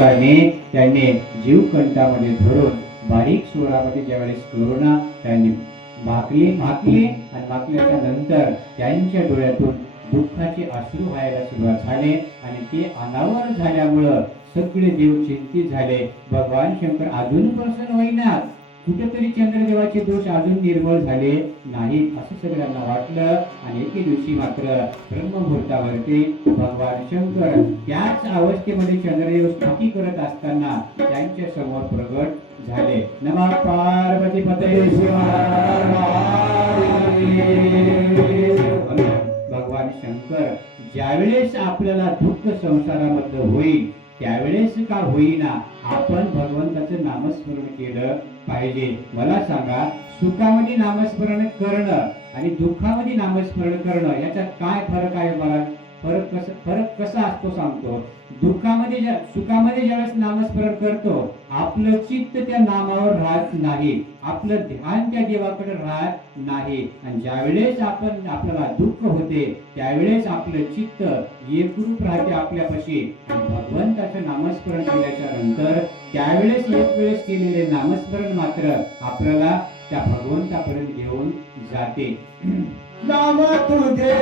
मात्राने त्यांनी जीव कंठामध्ये धरून बारीक स्वरामध्ये ज्यावेळेस करुणा त्यांनी मागली आणि मागल्याच्या नंतर त्यांच्या डोळ्यातून दुःखाचे अश्रू व्हायला सुरुवात झाले आणि ते अनावर झाल्यामुळं सगळे देव चिंतित झाले. भगवान शंकर अजून प्रसन्न होईनात, कुठेतरी चंद्रदेवाचे दोष अजून निर्मळ झाले नाहीत असं सगळ्यांना वाटलं. आणि एके दिवशी मात्र ब्रह्ममुहूर्तावरती भगवान शंकर त्याच अवस्थेमध्ये चंद्रदेव स्तुती करत असताना त्यांच्या समोर प्रगट झाले. नमः पार्वती पतये भगवान शंकर ज्यावेळेस आपल्याला दुःख संसारामध्ये होईल त्यावेळेस का होईना आपण भगवंताचं नामस्मरण केलं पाहिजे. मला सांगा, सुखामध्ये नामस्मरण करणं आणि दुःखामध्ये नामस्मरण करणं याच्यात काय फरक आहे? मला फरक कसा असतो सांगतो. सुखामध्ये ज्यावेळेस नामस्मरण करतो आपलं चित्त त्या नामावर राहत नाही, आपलं ध्यान त्या देवाकडे राहत नाही. आणि ज्यावेळेस आपल्याला दुःख होते त्यावेळेस आपलं चित्त एकरूप राहते आपल्यापाशी. भगवंताचं नामस्मरण केल्याच्या नंतर त्यावेळेस एक वेळेस केलेले नामस्मरण मात्र आपल्याला त्या भगवंतापर्यंत घेऊन जाते. नाम तुझे